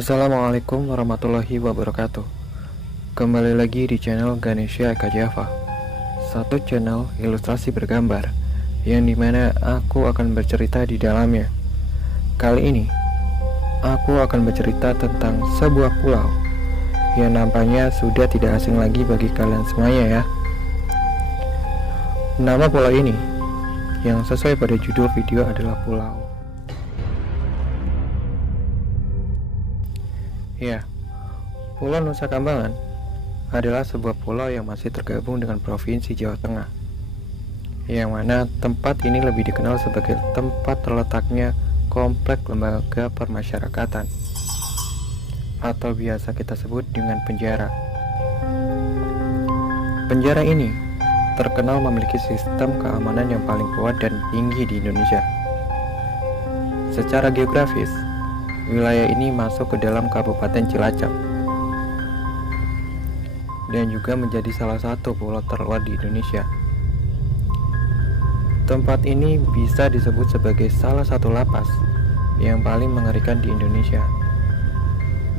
Assalamualaikum warahmatullahi wabarakatuh. Kembali lagi di channel Ganesha Eka Java, satu channel ilustrasi bergambar yang dimana aku akan bercerita di dalamnya. Kali ini aku akan bercerita tentang sebuah pulau yang nampaknya sudah tidak asing lagi bagi kalian semuanya ya. Nama pulau ini yang sesuai pada judul video adalah Pulau. Ya, Pulau Nusa Kambangan adalah sebuah pulau yang masih tergabung dengan Provinsi Jawa Tengah, yang mana tempat ini lebih dikenal sebagai tempat terletaknya komplek lembaga permasyarakatan, atau biasa kita sebut dengan penjara. Penjara ini terkenal memiliki sistem keamanan yang paling kuat dan tinggi di Indonesia. Secara geografis, wilayah ini masuk ke dalam Kabupaten Cilacap dan juga menjadi salah satu pulau terluar di Indonesia. Tempat ini bisa disebut sebagai salah satu lapas yang paling mengerikan di Indonesia.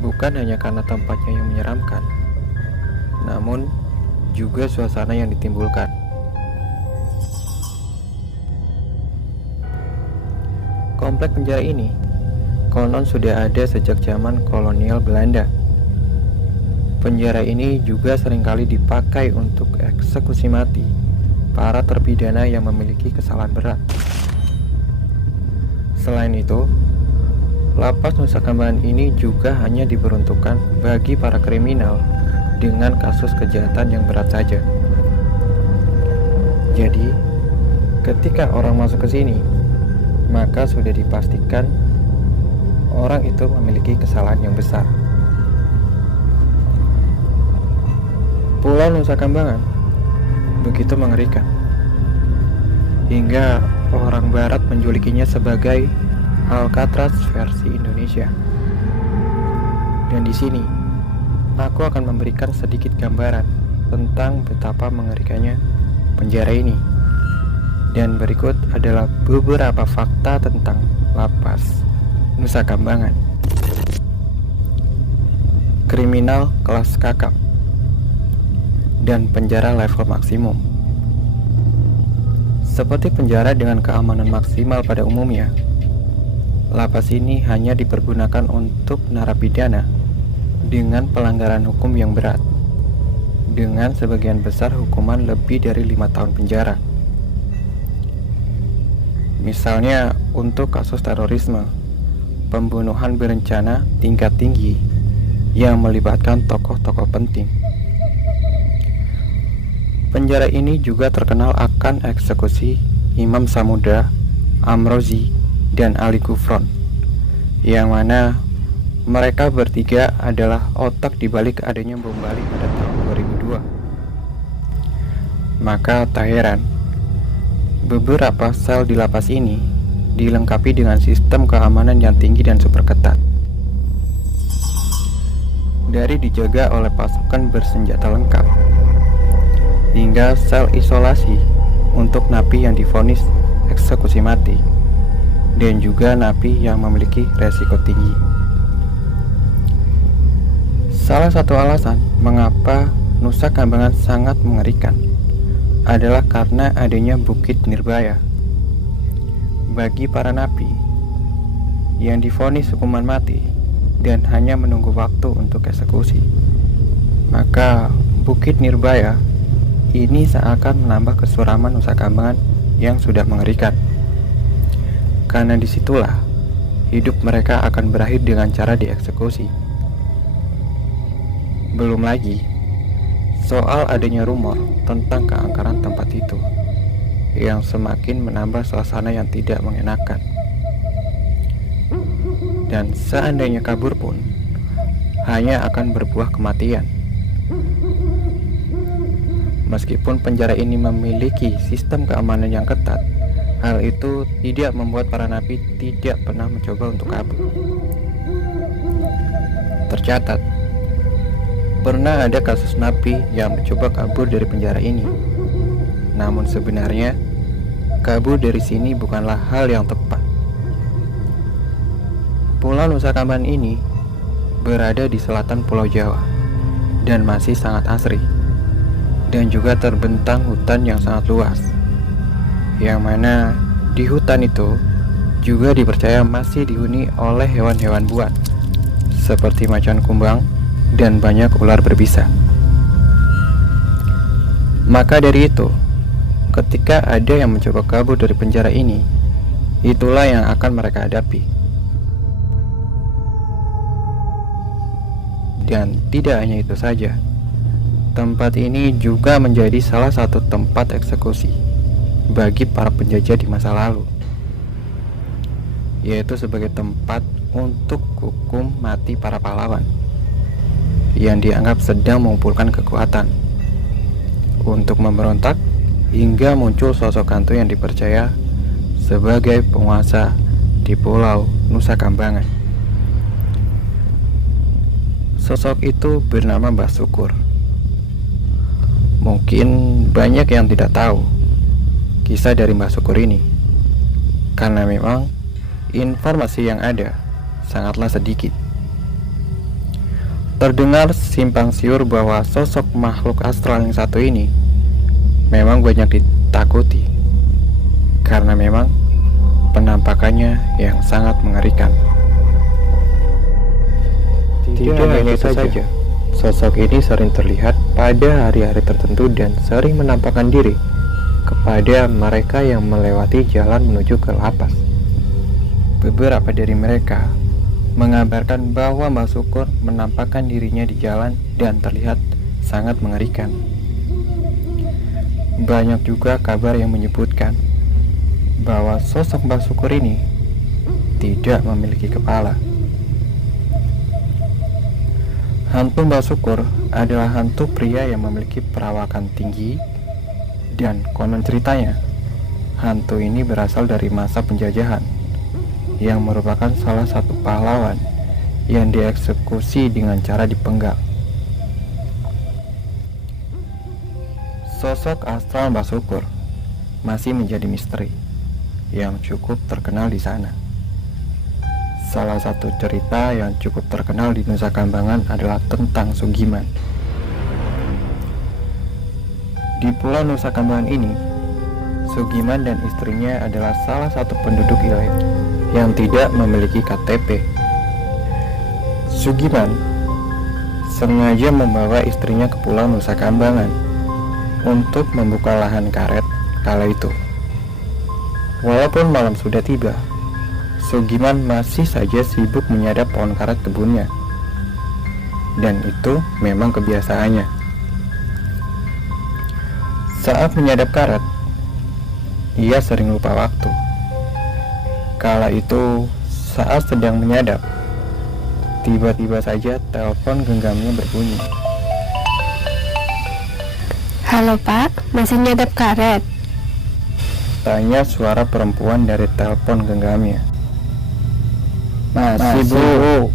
Bukan hanya karena tempatnya yang menyeramkan, namun juga suasana yang ditimbulkan. Komplek penjara ini konon sudah ada sejak zaman kolonial Belanda. Penjara ini juga seringkali dipakai untuk eksekusi mati para terpidana yang memiliki kesalahan berat. Selain itu, lapas Nusa Kambangan ini juga hanya diperuntukkan bagi para kriminal dengan kasus kejahatan yang berat saja. Jadi, ketika orang masuk ke sini, maka sudah dipastikan orang itu memiliki kesalahan yang besar. Pulau Nusa Kambangan begitu mengerikan hingga orang barat menjulukinya sebagai Alcatraz versi Indonesia. Dan di sini aku akan memberikan sedikit gambaran tentang betapa mengerikannya penjara ini. Dan berikut adalah beberapa fakta tentang lapas Nusa Kambangan. Kriminal kelas kakap dan penjara level maksimum. Seperti penjara dengan keamanan maksimal pada umumnya, lapas ini hanya dipergunakan untuk narapidana dengan pelanggaran hukum yang berat, dengan sebagian besar hukuman lebih dari 5 tahun penjara. Misalnya untuk kasus terorisme, pembunuhan berencana tingkat tinggi yang melibatkan tokoh-tokoh penting. Penjara ini juga terkenal akan eksekusi Imam Samudra, Amrozi, dan Ali Gufron, yang mana mereka bertiga adalah otak dibalik adanya bom Bali pada tahun 2002. Maka tak heran, beberapa sel di lapas ini dilengkapi dengan sistem keamanan yang tinggi dan super ketat. Dari dijaga oleh pasukan bersenjata lengkap, hingga sel isolasi untuk napi yang divonis eksekusi mati, dan juga napi yang memiliki resiko tinggi. Salah satu alasan mengapa Nusa Kambangan sangat mengerikan adalah karena adanya Bukit Nirbaya. Bagi para napi yang divonis hukuman mati dan hanya menunggu waktu untuk eksekusi, maka Bukit Nirbaya ini seakan menambah kesuraman Nusa Kambangan yang sudah mengerikan. Karena disitulah hidup mereka akan berakhir dengan cara dieksekusi. Belum lagi soal adanya rumor tentang keangkeran tempat itu yang semakin menambah suasana yang tidak mengenakan. Dan seandainya kabur pun hanya akan berbuah kematian. Meskipun penjara ini memiliki sistem keamanan yang ketat, hal itu tidak membuat para napi tidak pernah mencoba untuk kabur. Tercatat, pernah ada kasus napi yang mencoba kabur dari penjara ini. Namun sebenarnya, kabur dari sini bukanlah hal yang tepat. Pulau Nusa Kambangan ini berada di selatan Pulau Jawa dan masih sangat asri, dan juga terbentang hutan yang sangat luas, yang mana di hutan itu juga dipercaya masih dihuni oleh hewan-hewan buas seperti macan kumbang dan banyak ular berbisa. Maka dari itu, ketika ada yang mencoba kabur dari penjara ini, itulah yang akan mereka hadapi. Dan tidak hanya itu saja, tempat ini juga menjadi salah satu tempat eksekusi bagi para penjajah di masa lalu, yaitu sebagai tempat untuk hukum mati para pahlawan yang dianggap sedang mengumpulkan kekuatan untuk memberontak, hingga muncul sosok hantu yang dipercaya sebagai penguasa di Pulau Nusa Kambangan. Sosok itu bernama Mbah Syukur. Mungkin banyak yang tidak tahu kisah dari Mbah Syukur ini, karena memang informasi yang ada sangatlah sedikit. Terdengar simpang siur bahwa sosok makhluk astral yang satu ini memang banyak ditakuti, karena memang penampakannya yang sangat mengerikan. Tidak hanya itu saja, sosok ini sering terlihat pada hari-hari tertentu dan sering menampakkan diri kepada mereka yang melewati jalan menuju ke lapas. Beberapa dari mereka mengabarkan bahwa Mbah Syukur menampakkan dirinya di jalan dan terlihat sangat mengerikan. Banyak juga kabar yang menyebutkan bahwa sosok Mbah Syukur ini tidak memiliki kepala. Hantu Mbah Syukur adalah hantu pria yang memiliki perawakan tinggi, dan konon ceritanya hantu ini berasal dari masa penjajahan, yang merupakan salah satu pahlawan yang dieksekusi dengan cara dipenggal. Sosok astral Mbah Syukur masih menjadi misteri yang cukup terkenal di sana. Salah satu cerita yang cukup terkenal di Nusa Kambangan adalah tentang Sugiman. Di Pulau Nusa Kambangan ini, Sugiman dan istrinya adalah salah satu penduduk ilegal yang tidak memiliki KTP. Sugiman sengaja membawa istrinya ke Pulau Nusa Kambangan untuk membuka lahan karet kala itu. Walaupun malam sudah tiba, Sugiman masih saja sibuk menyadap pohon karet kebunnya, dan itu memang kebiasaannya. Saat menyadap karet, ia sering lupa waktu. Kala itu, saat sedang menyadap, tiba-tiba saja telepon genggamnya berbunyi. Halo Pak, masih nyadap karet? Tanya suara perempuan dari telepon genggamnya. Masih Bu,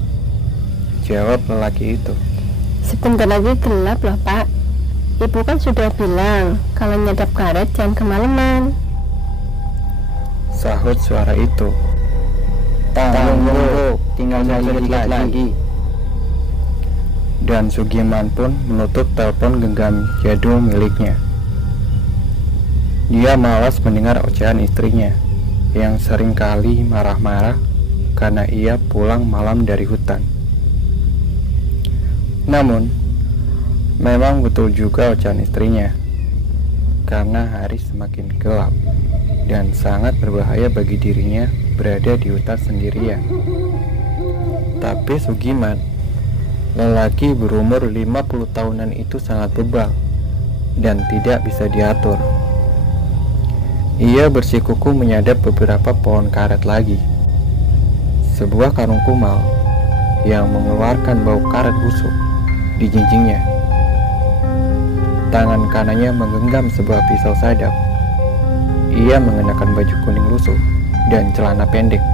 jawab lelaki itu. Sebentar lagi gelap loh Pak. Ibu kan sudah bilang kalau nyadap karet jangan kemalaman, sahut suara itu. Tanggung Bu, tinggal sedikit lagi. Dan Sugiman pun menutup telepon genggam jadul miliknya. Dia malas mendengar ocehan istrinya yang seringkali marah-marah karena ia pulang malam dari hutan. Namun, memang betul juga ocehan istrinya, karena hari semakin gelap dan sangat berbahaya bagi dirinya berada di hutan sendirian. Tapi Sugiman, lelaki berumur 50 tahunan itu sangat bebal dan tidak bisa diatur. Ia bersikukuh menyadap beberapa pohon karet lagi. Sebuah karung kumal yang mengeluarkan bau karet busuk di jinjingnya. Tangan kanannya menggenggam sebuah pisau sadap. Ia mengenakan baju kuning lusuh dan celana pendek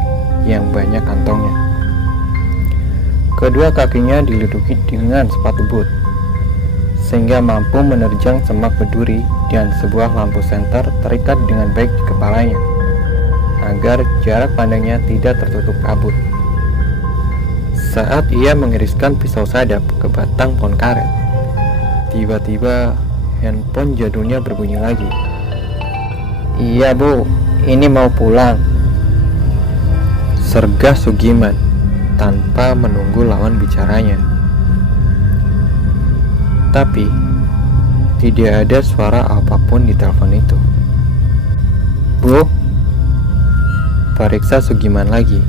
yang banyak kantongnya. Kedua kakinya diliduki dengan sepatu boot, sehingga mampu menerjang semak berduri, dan sebuah lampu senter terikat dengan baik di kepalanya, agar jarak pandangnya tidak tertutup kabut. Saat ia mengiriskan pisau sadap ke batang pohon karet, tiba-tiba handphone jadulnya berbunyi lagi. Iya Bu, ini mau pulang. Sergah Sugiman tanpa menunggu lawan bicaranya. Tapi tidak ada suara apapun di telepon itu. Bu, Periksa Sugiman lagi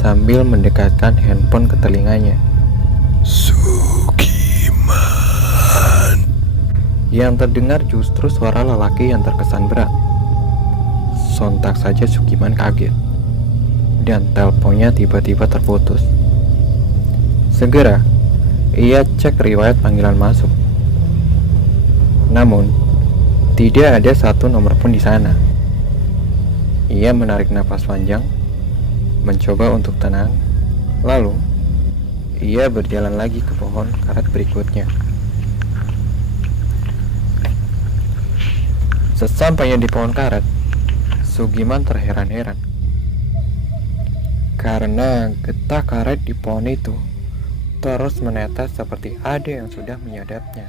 sambil mendekatkan handphone ke telinganya. Sugiman. Yang terdengar justru suara lelaki yang terkesan berat. Sontak saja Sugiman kaget dan teleponnya tiba-tiba terputus. Segera ia cek riwayat panggilan masuk. Namun tidak ada satu nomor pun di sana. Ia menarik napas panjang, mencoba untuk tenang, lalu ia berjalan lagi ke pohon karet berikutnya. Sesampainya di pohon karet, Sugiman terheran-heran karena getah karet di pohon itu terus menetes seperti ada yang sudah menyadapnya.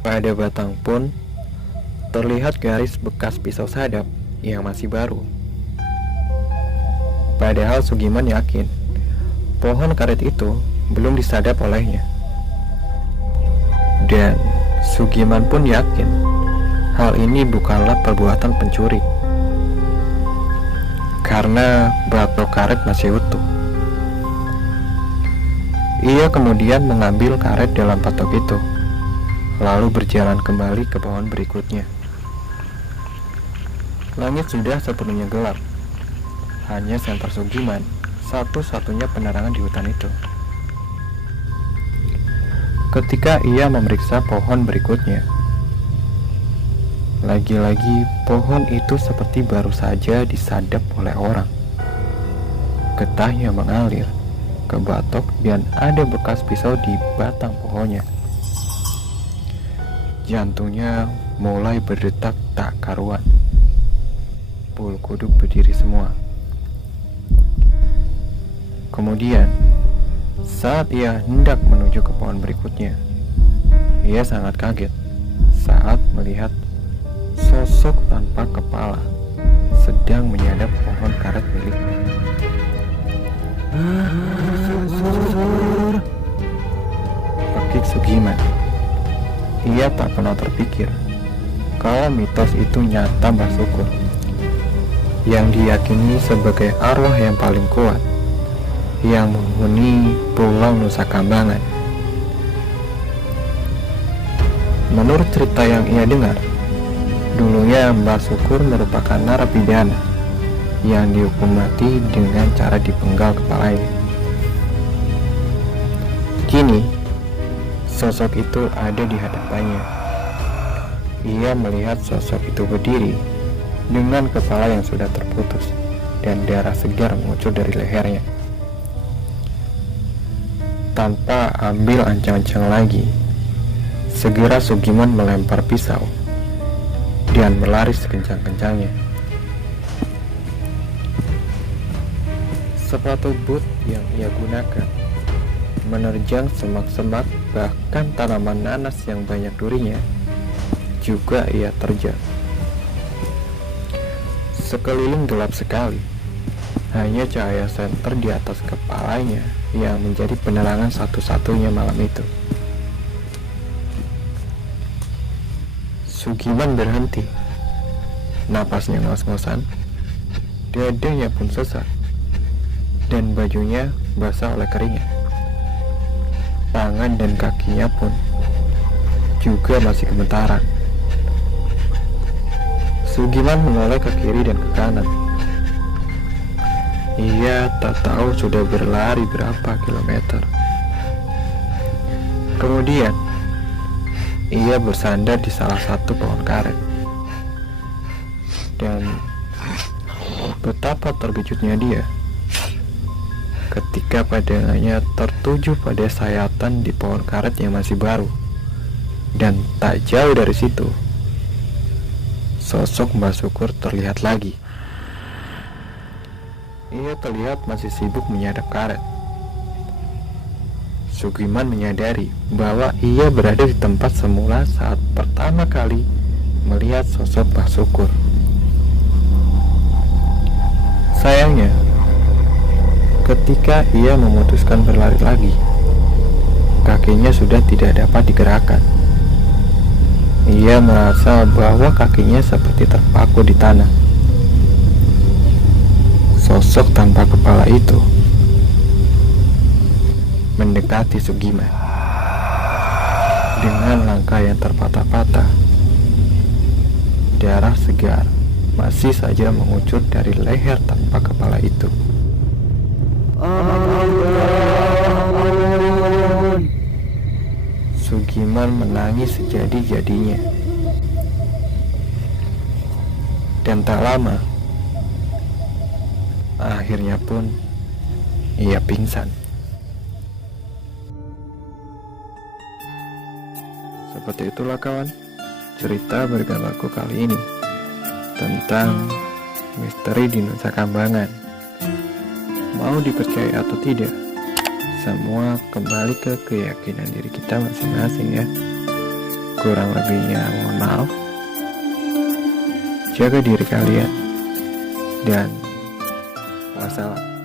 Pada batang pun terlihat garis bekas pisau sadap yang masih baru. Padahal Sugiman yakin pohon karet itu belum disadap olehnya. Dan Sugiman pun yakin hal ini bukanlah perbuatan pencuri, karena batok karet masih utuh. Ia kemudian mengambil karet dalam patok itu, lalu berjalan kembali ke pohon berikutnya. Langit sudah sepenuhnya gelap. Hanya senter Sugiman, satu-satunya penerangan di hutan itu. Ketika ia memeriksa pohon berikutnya, lagi-lagi pohon itu seperti baru saja disadap oleh orang. Getahnya mengalir ke batok dan ada bekas pisau di batang pohonnya. Jantungnya mulai berdetak tak karuan. Bulu kuduk berdiri semua. Kemudian, saat ia hendak menuju ke pohon berikutnya, ia sangat kaget saat melihat sosok tanpa kepala sedang menyadap pohon karet miliknya. Pekik Sugiman. Ia tak pernah terpikir kalau mitos itu nyata Mbah Sukur, yang diyakini sebagai arwah yang paling kuat yang menghuni Pulau Nusa Kambangan. Menurut cerita yang ia dengar, dulunya Mbah Sukur merupakan narapidana yang dihukum mati dengan cara dipenggal kepalanya. Kini, sosok itu ada di hadapannya. Ia melihat sosok itu berdiri dengan kepala yang sudah terputus dan darah segar mengucur dari lehernya. Tanpa ambil ancang-ancang lagi, segera Sugiman melempar pisau dan berlari sekencang-kencangnya. Sepatu boot yang ia gunakan menerjang semak-semak, bahkan tanaman nanas yang banyak durinya juga ia terjang. Sekeliling gelap sekali, hanya cahaya senter di atas kepalanya yang menjadi penerangan satu-satunya malam itu. Sugiman berhenti, napasnya ngos-ngosan, dadanya pun sesak, dan bajunya basah oleh keringat. Tangan dan kakinya pun juga masih gemetaran. Sugiman menoleh ke kiri dan ke kanan. Ia tak tahu sudah berlari berapa kilometer. Kemudian, ia bersandar di salah satu pohon karet. Dan betapa terkejutnya dia ketika pandangannya tertuju pada sayatan di pohon karet yang masih baru. Dan tak jauh dari situ, sosok Mbah Sukur terlihat lagi. Ia terlihat masih sibuk menyadap karet, Sugiman menyadari bahwa ia berada di tempat semula saat pertama kali melihat sosok Mbah Syukur. Sayangnya, ketika ia memutuskan berlari lagi, kakinya sudah tidak dapat digerakkan. Ia merasa bahwa kakinya seperti terpaku di tanah. Sosok tanpa kepala itu mendekati Sugiman dengan langkah yang terpatah-patah. Darah segar masih saja mengucur dari leher tanpa kepala itu. Sugiman menangis sejadi-jadinya. Dan tak lama, akhirnya pun ia pingsan. Seperti itulah kawan, cerita bergambarku kali ini tentang misteri di Nusa Kambangan. Mau dipercaya atau tidak, semua kembali ke keyakinan diri kita masing-masing ya. Kurang lebihnya mohon maaf. Jaga diri kalian dan wassalam.